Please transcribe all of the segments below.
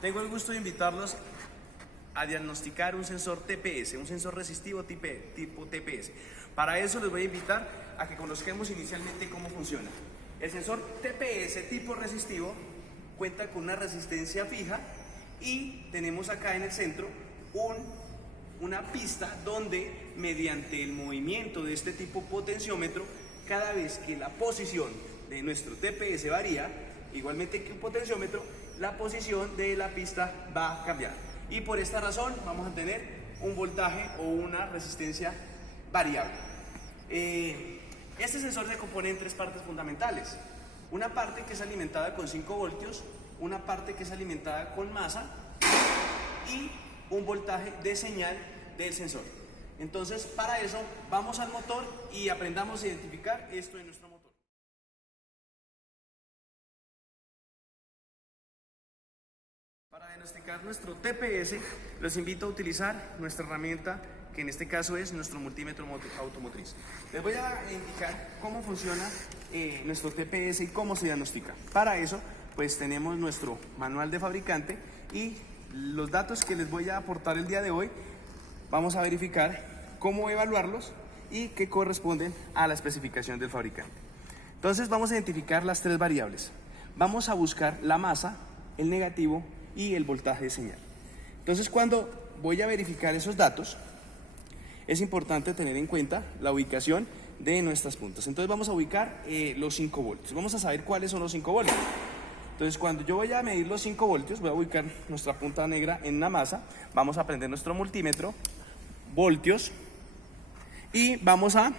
Tengo el gusto de invitarlos a diagnosticar un sensor TPS, un sensor resistivo tipo TPS. Para eso les voy a invitar a que conozcamos inicialmente cómo funciona. El sensor TPS tipo resistivo cuenta con una resistencia fija y tenemos acá en el centro una pista donde mediante el movimiento de este tipo potenciómetro, cada vez que la posición de nuestro TPS varía, igualmente que un potenciómetro, la posición de la pista va a cambiar. Y por esta razón vamos a tener un voltaje o una resistencia variable. Este sensor se compone en tres partes fundamentales. Una parte que es alimentada con 5 voltios, una parte que es alimentada con masa y un voltaje de señal del sensor. Entonces, para eso vamos al motor y aprendamos a identificar esto en nuestro motor. Para diagnosticar nuestro TPS, los invito a utilizar nuestra herramienta, que en este caso es nuestro multímetro automotriz. Les voy a indicar cómo funciona nuestro TPS y cómo se diagnostica. Para eso, pues tenemos nuestro manual de fabricante y los datos que les voy a aportar el día de hoy, vamos a verificar cómo evaluarlos y qué corresponden a la especificación del fabricante. Entonces vamos a identificar las tres variables. Vamos a buscar la masa, el negativo y el voltaje de señal. Entonces, cuando voy a verificar esos datos, es importante tener en cuenta la ubicación de nuestras puntas. Entonces vamos a ubicar los 5 voltios. Vamos a saber cuáles son los 5 voltios. Entonces, cuando yo voy a medir los 5 voltios, voy a ubicar nuestra punta negra en la masa. Vamos a prender nuestro multímetro, voltios, y vamos a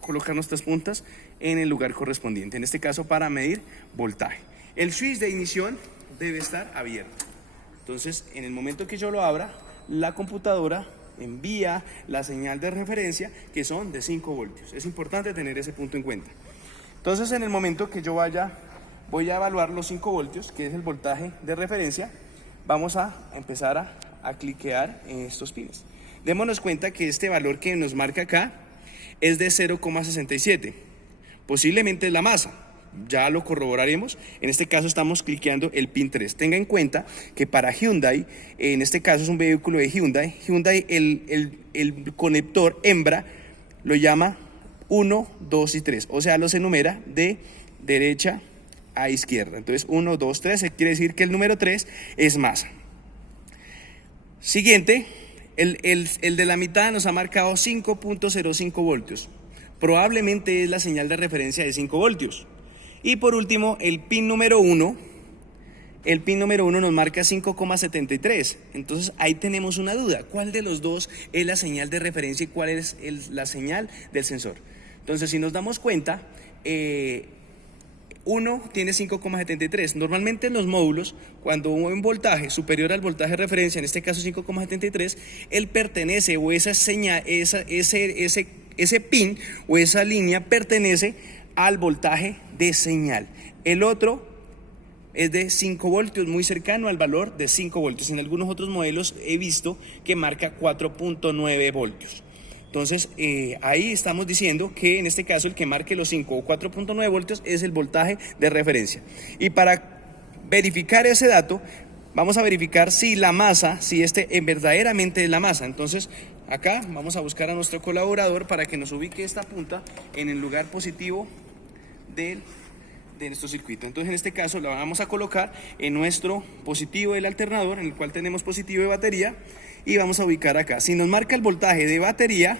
colocar nuestras puntas en el lugar correspondiente, en este caso para medir voltaje. El switch de ignición debe estar abierto. Entonces, en el momento que yo lo abra, la computadora envía la señal de referencia, que son de 5 voltios. Es importante tener ese punto en cuenta. Entonces, en el momento que yo voy a evaluar los 5 voltios, que es el voltaje de referencia, vamos a empezar a cliquear en estos pines. Démonos cuenta que este valor que nos marca acá es de 0,67. Posiblemente es la masa. Ya lo corroboraremos. En este caso estamos cliqueando el pin 3. Tenga en cuenta que para Hyundai, en este caso es un vehículo de Hyundai, el conector hembra lo llama 1, 2 y 3. O sea, los enumera de derecha a izquierda. Entonces 1, 2, 3, quiere decir que el número 3 es masa. Siguiente, el de la mitad nos ha marcado 5.05 voltios. Probablemente es la señal de referencia de 5 voltios. Y por último, el pin número 1 nos marca 5,73. Entonces ahí tenemos una duda. ¿Cuál de los dos es la señal de referencia y cuál es la señal del sensor? Entonces, si nos damos cuenta, uno tiene 5,73. Normalmente en los módulos, cuando un voltaje superior al voltaje de referencia, en este caso 5,73, él pertenece, o esa señal, ese pin o esa línea pertenece al voltaje de señal. El otro es de 5 voltios, muy cercano al valor de 5 voltios. En algunos otros modelos he visto que marca 4.9 voltios. Entonces, ahí estamos diciendo que en este caso el que marque los 5 o 4.9 voltios es el voltaje de referencia. Y para verificar ese dato, vamos a verificar si la masa, si verdaderamente es la masa. Entonces, acá vamos a buscar a nuestro colaborador para que nos ubique esta punta en el lugar positivo de nuestro circuito. Entonces, en este caso la vamos a colocar en nuestro positivo del alternador, en el cual tenemos positivo de batería, y vamos a ubicar acá. Si nos marca el voltaje de batería,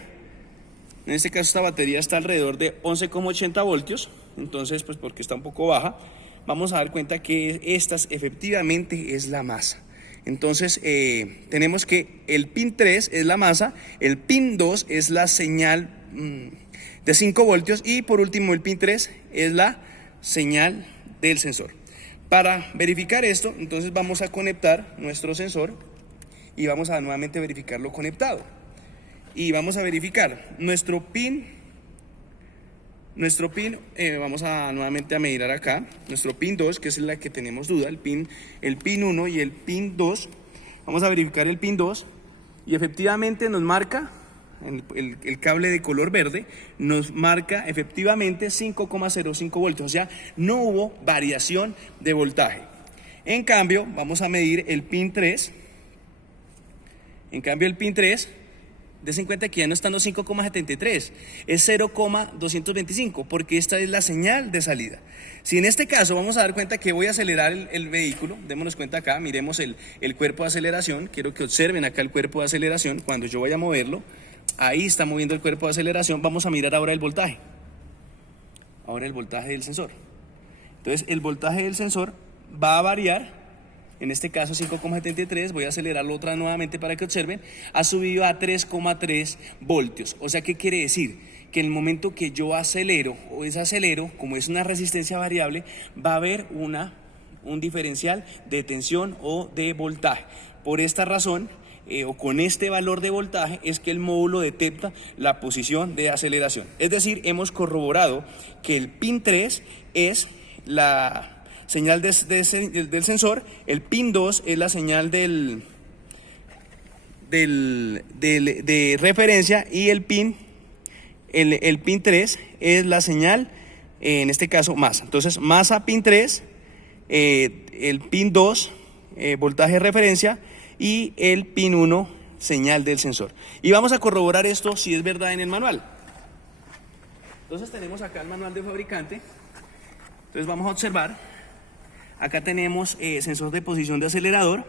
en este caso esta batería está alrededor de 11,80 voltios, entonces pues porque está un poco baja, vamos a dar cuenta que esta efectivamente es la masa. Entonces tenemos que el pin 3 es la masa, el pin 2 es la señal de 5 voltios y por último el pin 3 es la señal del sensor. Para verificar esto, entonces vamos a conectar nuestro sensor y vamos a nuevamente verificarlo conectado. Y vamos a verificar nuestro pin, vamos a nuevamente a medir acá, nuestro pin 2, que es la que tenemos duda, el pin 1 y el pin 2. Vamos a verificar el pin 2 y efectivamente nos marca, el cable de color verde, nos marca efectivamente 5,05 voltios, o sea, no hubo variación de voltaje. En cambio, vamos a medir el pin 3. En cambio, el pin 3, dense cuenta que ya no están los 5,73, es 0,225, porque esta es la señal de salida. Si en este caso vamos a dar cuenta que voy a acelerar el vehículo, démonos cuenta acá, miremos el cuerpo de aceleración, quiero que observen acá el cuerpo de aceleración, cuando yo vaya a moverlo, ahí está moviendo el cuerpo de aceleración, vamos a mirar ahora el voltaje. Ahora el voltaje del sensor. Entonces el voltaje del sensor va a variar, en este caso 5,73, voy a acelerarlo otra nuevamente para que observen, ha subido a 3,3 voltios. O sea, ¿qué quiere decir? Que en el momento que yo acelero o desacelero, como es una resistencia variable, va a haber un diferencial de tensión o de voltaje. Por esta razón, o con este valor de voltaje, es que el módulo detecta la posición de aceleración. Es decir, hemos corroborado que el pin 3 es la señal del sensor, el pin 2 es la señal de referencia y el pin 3 es la señal, en este caso masa. Entonces masa pin 3, el pin 2 voltaje de referencia y el pin 1 señal del sensor. Y vamos a corroborar esto si es verdad en el manual. Entonces tenemos acá el manual del fabricante. Entonces vamos a observar, acá tenemos sensor de posición de acelerador.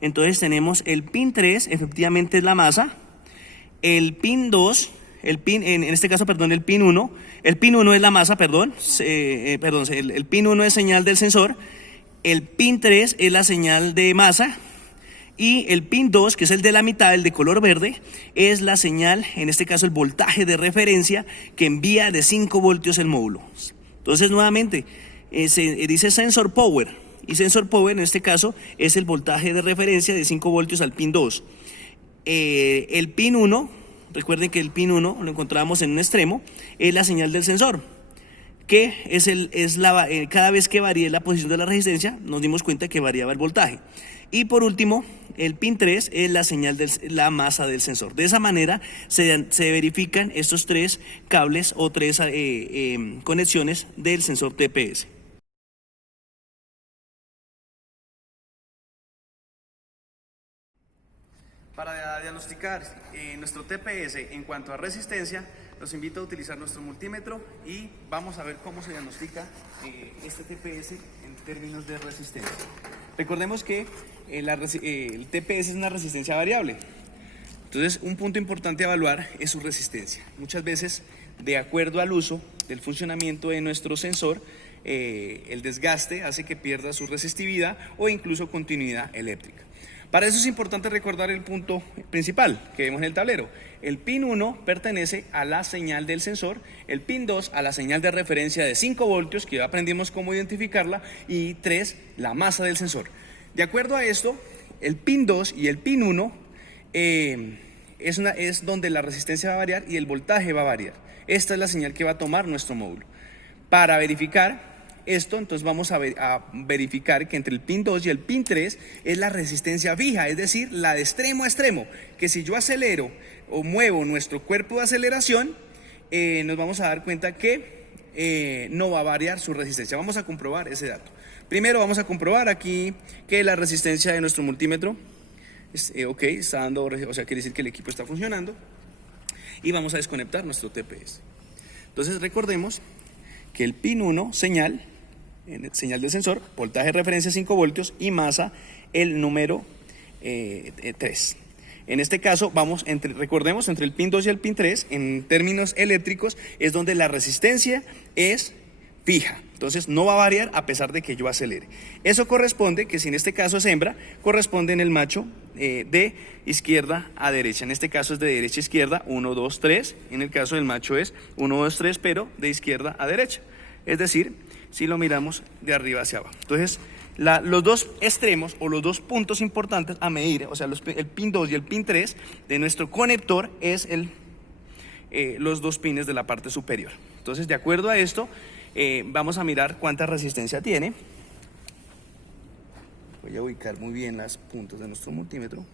Entonces tenemos el pin 3, efectivamente es la masa, el pin 2, en este caso, perdón, el pin 1 es la masa, el pin 1 es señal del sensor, el pin 3 es la señal de masa y el pin 2, que es el de la mitad, el de color verde, es la señal, en este caso el voltaje de referencia que envía de 5 voltios el módulo. Entonces nuevamente dice sensor power, y sensor power en este caso es el voltaje de referencia de 5 voltios al pin 2. El pin 1, recuerden que el pin 1 lo encontramos en un extremo, es la señal del sensor, que cada vez que varíe la posición de la resistencia, nos dimos cuenta que variaba el voltaje. Y por último, el pin 3 es la señal de la masa del sensor. De esa manera se verifican estos 3 cables o 3 conexiones del sensor TPS. Para diagnosticar nuestro TPS en cuanto a resistencia, los invito a utilizar nuestro multímetro y vamos a ver cómo se diagnostica este TPS en términos de resistencia. Recordemos que el TPS es una resistencia variable. Entonces, un punto importante a evaluar es su resistencia. Muchas veces, de acuerdo al uso del funcionamiento de nuestro sensor, el desgaste hace que pierda su resistividad o incluso continuidad eléctrica. Para eso es importante recordar el punto principal que vemos en el tablero. El pin 1 pertenece a la señal del sensor, el pin 2 a la señal de referencia de 5 voltios, que ya aprendimos cómo identificarla, y 3, la masa del sensor. De acuerdo a esto, el pin 2 y el pin 1 es donde la resistencia va a variar y el voltaje va a variar. Esta es la señal que va a tomar nuestro módulo. Para verificar esto, entonces vamos a verificar que entre el pin 2 y el pin 3 es la resistencia fija, es decir, la de extremo a extremo, que si yo acelero o muevo nuestro cuerpo de aceleración, nos vamos a dar cuenta que no va a variar su resistencia. Vamos a comprobar ese dato. Primero vamos a comprobar aquí que la resistencia de nuestro multímetro ok, está dando, o sea, quiere decir que el equipo está funcionando, y vamos a desconectar nuestro TPS. Entonces recordemos que el pin 1 señal del sensor, voltaje de referencia 5 voltios y masa el número 3. En este caso recordemos, entre el pin 2 y el pin 3, en términos eléctricos, es donde la resistencia es fija. Entonces no va a variar a pesar de que yo acelere. Eso corresponde, que si en este caso es hembra, corresponde en el macho de izquierda a derecha. En este caso es de derecha a izquierda, 1, 2, 3. En el caso del macho es 1, 2, 3, pero de izquierda a derecha. Es decir, si lo miramos de arriba hacia abajo. Entonces, los dos extremos o los dos puntos importantes a medir, o sea, el pin 2 y el pin 3 de nuestro conector es los dos pines de la parte superior. Entonces, de acuerdo a esto, vamos a mirar cuánta resistencia tiene. Voy a ubicar muy bien las puntas de nuestro multímetro.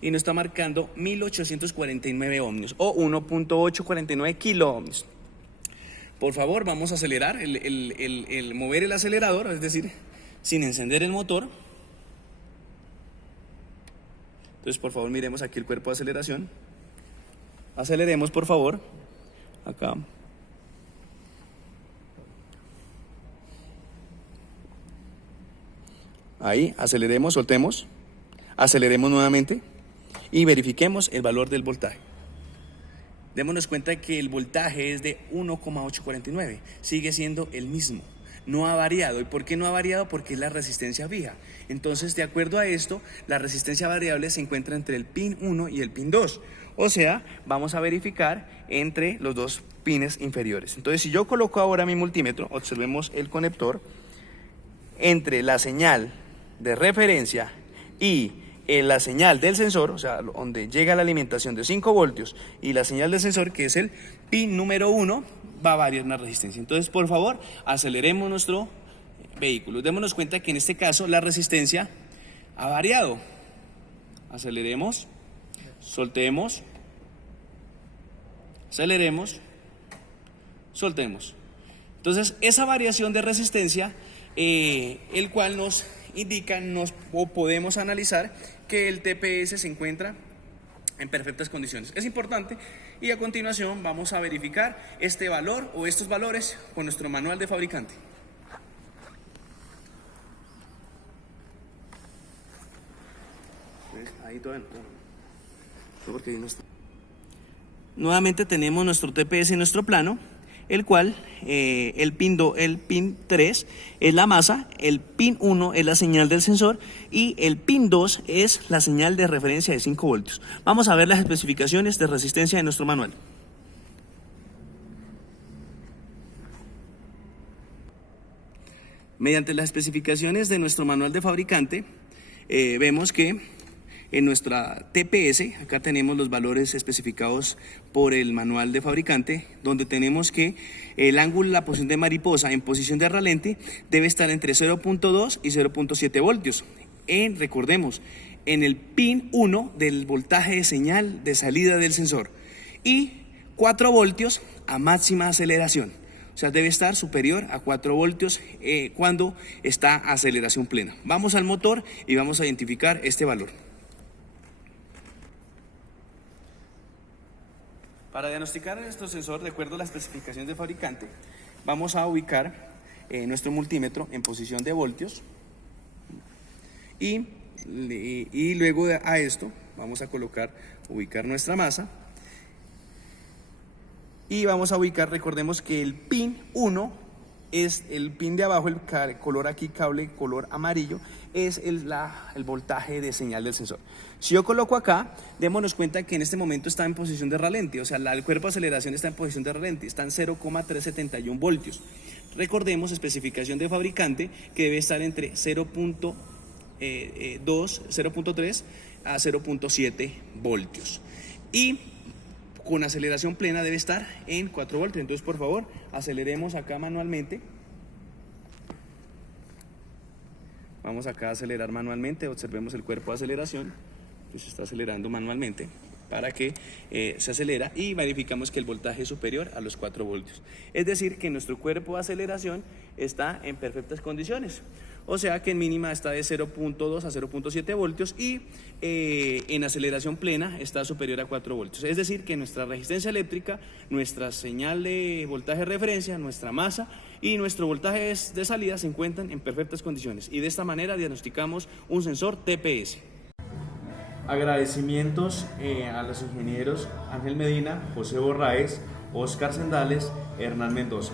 Y nos está marcando 1849 ohmios o 1.849 kiloohmios. Por favor, vamos a acelerar, el mover el acelerador, es decir, sin encender el motor. Entonces, por favor, miremos aquí el cuerpo de aceleración. Aceleremos, por favor, acá. Ahí, aceleremos, soltemos, aceleremos nuevamente y verifiquemos el valor del voltaje. Démonos cuenta que el voltaje es de 1,849, sigue siendo el mismo, no ha variado. ¿Y por qué no ha variado? Porque es la resistencia fija. Entonces, de acuerdo a esto, la resistencia variable se encuentra entre el pin 1 y el pin 2. O sea, vamos a verificar entre los dos pines inferiores. Entonces, si yo coloco ahora mi multímetro, observemos el conector, entre la señal de referencia y la señal del sensor, o sea, donde llega la alimentación de 5 voltios y la señal del sensor, que es el pin número 1, va a variar una resistencia. Entonces, por favor, aceleremos nuestro vehículo. Démonos cuenta que en este caso la resistencia ha variado. Aceleremos, soltemos, aceleremos, soltemos. Entonces, esa variación de resistencia, el cual nos indica, o podemos analizar que el TPS se encuentra en perfectas condiciones. Es importante, y a continuación vamos a verificar este valor o estos valores con nuestro manual de fabricante. Ahí todavía no, porque ahí no está. Nuevamente tenemos nuestro TPS en nuestro plano, el cual el pin 3 es la masa, el pin 1 es la señal del sensor y el pin 2 es la señal de referencia de 5 voltios. Vamos a ver las especificaciones de resistencia de nuestro manual. Mediante las especificaciones de nuestro manual de fabricante, vemos que en nuestra TPS, acá tenemos los valores especificados por el manual de fabricante, donde tenemos que el ángulo, la posición de mariposa en posición de ralente debe estar entre 0.2 y 0.7 voltios. Recordemos, en el pin 1 del voltaje de señal de salida del sensor y 4 voltios a máxima aceleración. O sea, debe estar superior a 4 voltios cuando está a aceleración plena. Vamos al motor y vamos a identificar este valor. Para diagnosticar nuestro sensor, de acuerdo a las especificaciones del fabricante, vamos a ubicar nuestro multímetro en posición de voltios y luego a esto vamos a ubicar nuestra masa y vamos a ubicar, recordemos que el pin 1 es el pin de abajo, el color aquí, cable color amarillo, es el voltaje de señal del sensor. Si yo coloco acá, démonos cuenta que en este momento está en posición de ralente, o sea, el cuerpo de aceleración está en posición de ralente, está en 0,371 voltios. Recordemos, especificación de fabricante, que debe estar entre 0.3 a 0.7 voltios. Y con aceleración plena debe estar en 4 voltios. Entonces, por favor, aceleremos acá manualmente. Vamos acá a acelerar manualmente, observemos el cuerpo de aceleración, que se está acelerando manualmente para que se acelera y verificamos que el voltaje es superior a los 4 voltios. Es decir, que nuestro cuerpo de aceleración está en perfectas condiciones. O sea que en mínima está de 0.2 a 0.7 voltios y en aceleración plena está superior a 4 voltios. Es decir, que nuestra resistencia eléctrica, nuestra señal de voltaje de referencia, nuestra masa y nuestro voltaje de salida se encuentran en perfectas condiciones. Y de esta manera diagnosticamos un sensor TPS. Agradecimientos a los ingenieros Ángel Medina, José Borraes, Óscar Sendales, Hernán Mendoza.